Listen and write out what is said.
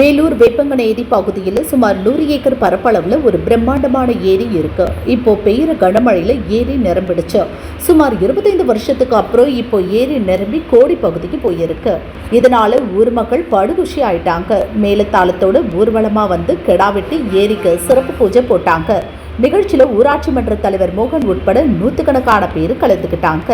வேலூர் வேப்பங்கநேரி பகுதியில் சுமார் 100 ஏக்கர் பரப்பளவுல ஒரு பிரம்மாண்டமான ஏரி இருக்கு. இப்போ பெய்யுற கனமழையில ஏரி நிரம்பிடுச்சு. சுமார் 25 வருஷத்துக்கு அப்புறம் இப்போ ஏரி நிரம்பி கோடி பகுதிக்கு போயிருக்கு. இதனால ஊர் மக்கள் படுகுஷி ஆயிட்டாங்க. மேலத்தாளத்தோட ஊர்வலமா வந்து கிடா வெட்டி ஏரிக்கு சிறப்பு பூஜை போட்டாங்க. நிகழ்ச்சியில ஊராட்சி மன்ற தலைவர் மோகன் உட்பட நூற்றுக்கணக்கான பேர் கலந்துக்கிட்டாங்க.